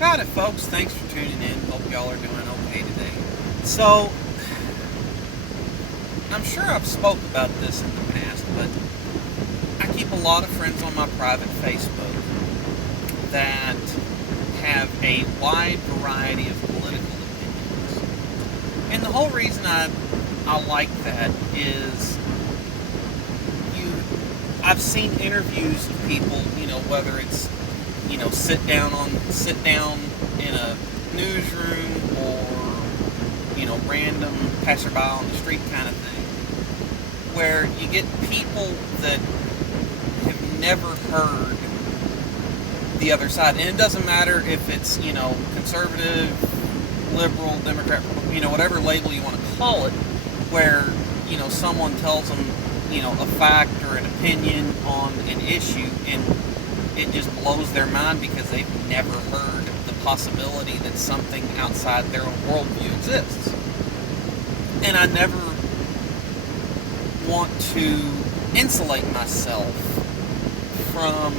Howdy, folks. Thanks for tuning in. Hope y'all are doing okay today. So, I'm sure I've spoke about this in the past, but I keep a lot of friends on my private Facebook that have a wide variety of political opinions. And the whole reason I like that is you I've seen interviews of people, whether it's sit down in a newsroom or random passerby on the street kind of thing, where you get people that have never heard the other side, and it doesn't matter if it's conservative, liberal, Democrat, whatever label you want to call it, where someone tells them a fact or an opinion on an issue, and it just blows their mind because they've never heard the possibility that something outside their own worldview exists. And I never want to insulate myself from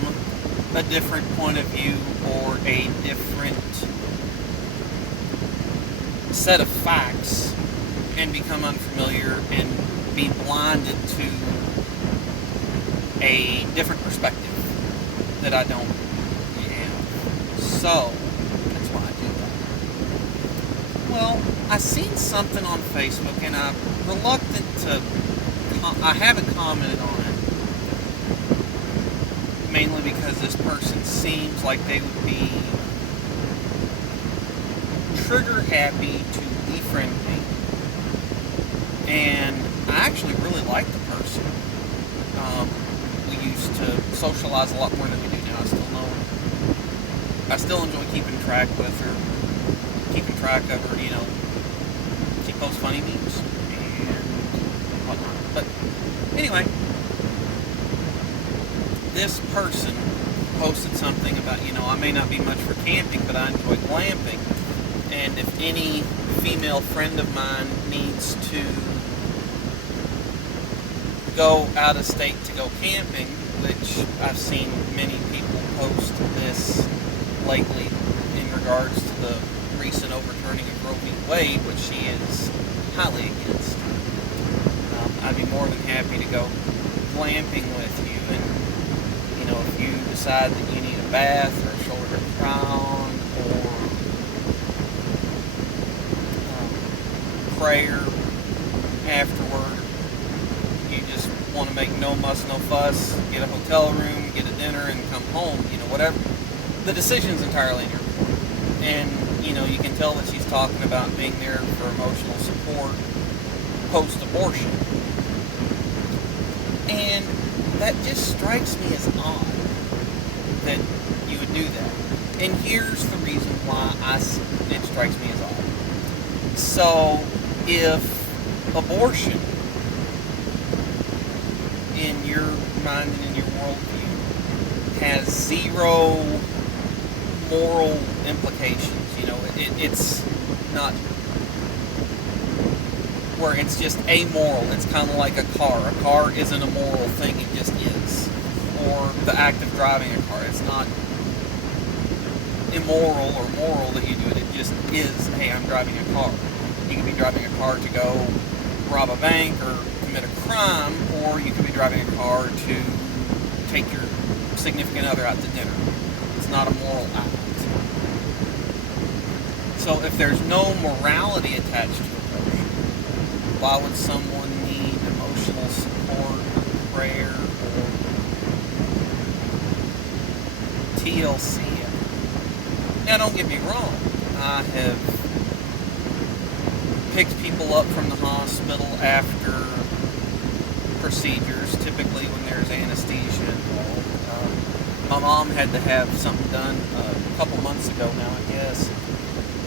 a different point of view or a different set of facts and become unfamiliar and be blinded to a different perspective that I don't have. So, that's why I do that. Well, I seen something on Facebook and I'm reluctant to, I haven't commented on it, mainly because this person seems like they would be trigger happy to befriend me. And I actually really like the person. We used to socialize a lot more than we do now. I still know her. I still enjoy keeping track with her, keeping track of her, she posts funny memes and whatnot. But anyway, this person posted something about, I may not be much for camping, but I enjoy glamping. And if any female friend of mine needs to go out of state to go camping, which I've seen many people post this lately in regards to the recent overturning of Roe v. Wade, which she is highly against. I'd be more than happy to go glamping with you, and if you decide that you need a bath or a shoulder to cry on or prayer afterward, you just want to make no muss, no fuss, get a hotel room, get a dinner, and come home, whatever. The decision's entirely in your court. And, you can tell that she's talking about being there for emotional support post-abortion. And that just strikes me as odd that you would do that. And here's the reason why it strikes me as odd. So, if abortion, in your mind and in your worldview, has zero moral implications, it's not where it's just amoral. It's kind of like a car. A car isn't a moral thing, it just is. Or the act of driving a car. It's not immoral or moral that you do it. It just is, hey, I'm driving a car. You can be driving a car to go rob a bank or commit a crime, or you could be driving a car to take your significant other out to dinner. It's not a moral act. So if there's no morality attached to abortion, why would someone need emotional support or prayer or TLC? Now, don't get me wrong. I have picked people up from the hospital after procedures, typically when there's anesthesia involved. My mom had to have something done a couple months ago now, I guess,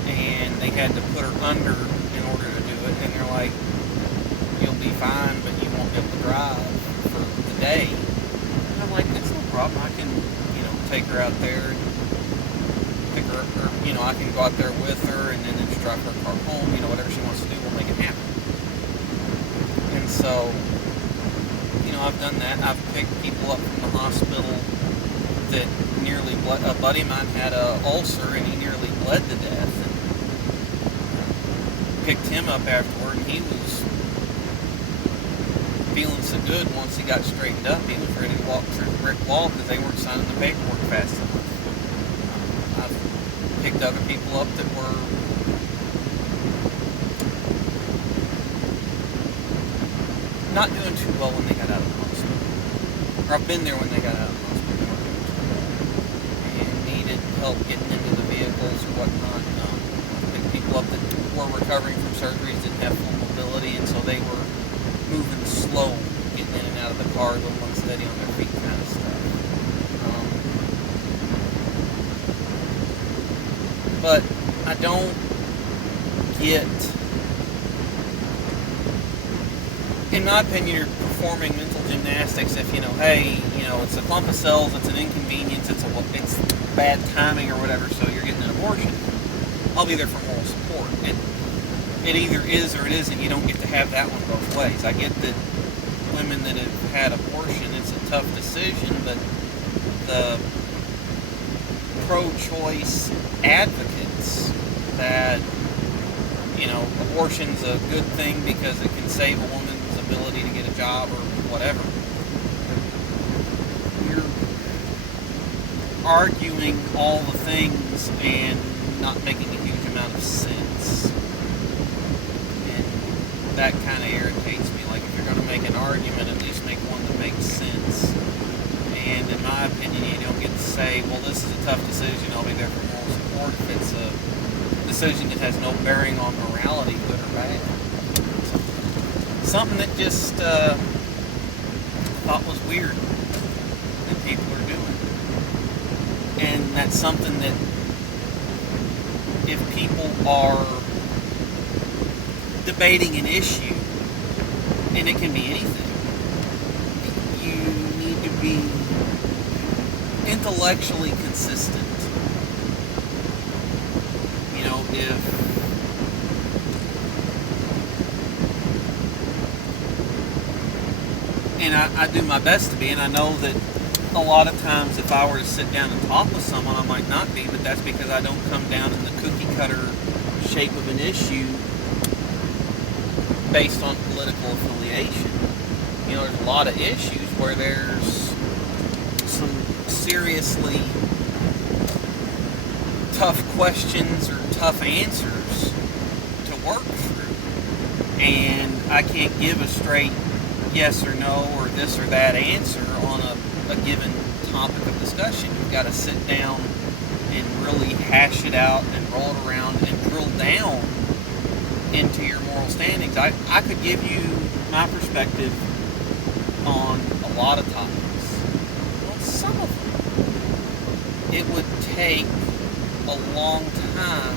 and they had to put her under in order to do it, and they're like, you'll be fine, but you won't be able to drive for the day. And I'm like, that's no problem. I can, take her out there and pick her up, or, I can go out there with her and then just drive her car home, whatever she wants to do, we'll make it happen. And so, I've done that. I've picked people up from the hospital that nearly, a buddy of mine had an ulcer and he nearly bled to death, and picked him up afterward, and he was feeling so good once he got straightened up. He was ready to walk through the brick wall because they weren't signing the paperwork fast enough. I've picked other people up that were not doing too well when they got out of the hospital. Or I've been there when they got out of the hospital. They weren't doing too well. And needed help getting into the vehicles or whatnot. I've picked people up that were recovering from surgeries, didn't have full mobility, and so they were moving slow, getting in and out of the car, a little unsteady on their feet kind of stuff. But I don't get... In my opinion, you're performing mental gymnastics if, hey, it's a clump of cells, it's an inconvenience, it's bad timing or whatever, so you're getting an abortion. I'll be there for moral support. It either is or it isn't. You don't get to have that one both ways. I get that women that have had abortion, it's a tough decision, but the pro-choice advocates that, abortion's a good thing because it can save a woman's ability to get a job or whatever. You're arguing all the things and not making a huge amount of sense. And that kind of irritates me. Like, if you're going to make an argument, at least make one that makes sense. And in my opinion, you don't get to say, well, this is a tough decision, I'll be there for moral support, if it's a decision that has no bearing on morality, good or bad. Something that just thought was weird that people are doing. And that's something that if people are debating an issue, and it can be anything, you need to be intellectually consistent. And I do my best to be, and I know that a lot of times if I were to sit down and talk with someone, I might not be, but that's because I don't come down in the cookie cutter shape of an issue based on political affiliation. There's a lot of issues where there's some seriously tough questions or tough answers to work through. And I can't give a straight yes or no or this or that answer on a given topic of discussion. You've got to sit down and really hash it out and roll it around and drill down into your moral standings. I could give you my perspective on a lot of topics. On some of them, it would take a long time,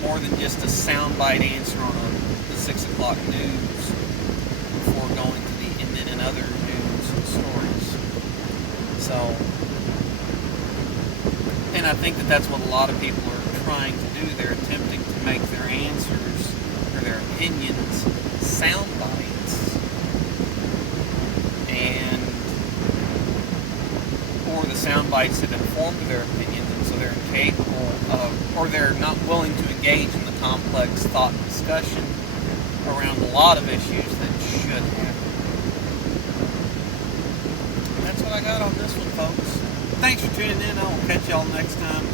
more than just a soundbite answer on the 6 o'clock news before going to the and other news and stories. So, and I think that that's what a lot of people are trying to do. They're attempting to make their answers or their opinions sound bites, or the sound bites have informed their opinions, and so they're incapable of, or they're not willing to engage in the complex thought and discussion around a lot of issues that should happen. That's what I got on this one, folks. Thanks for tuning in. I will catch y'all next time.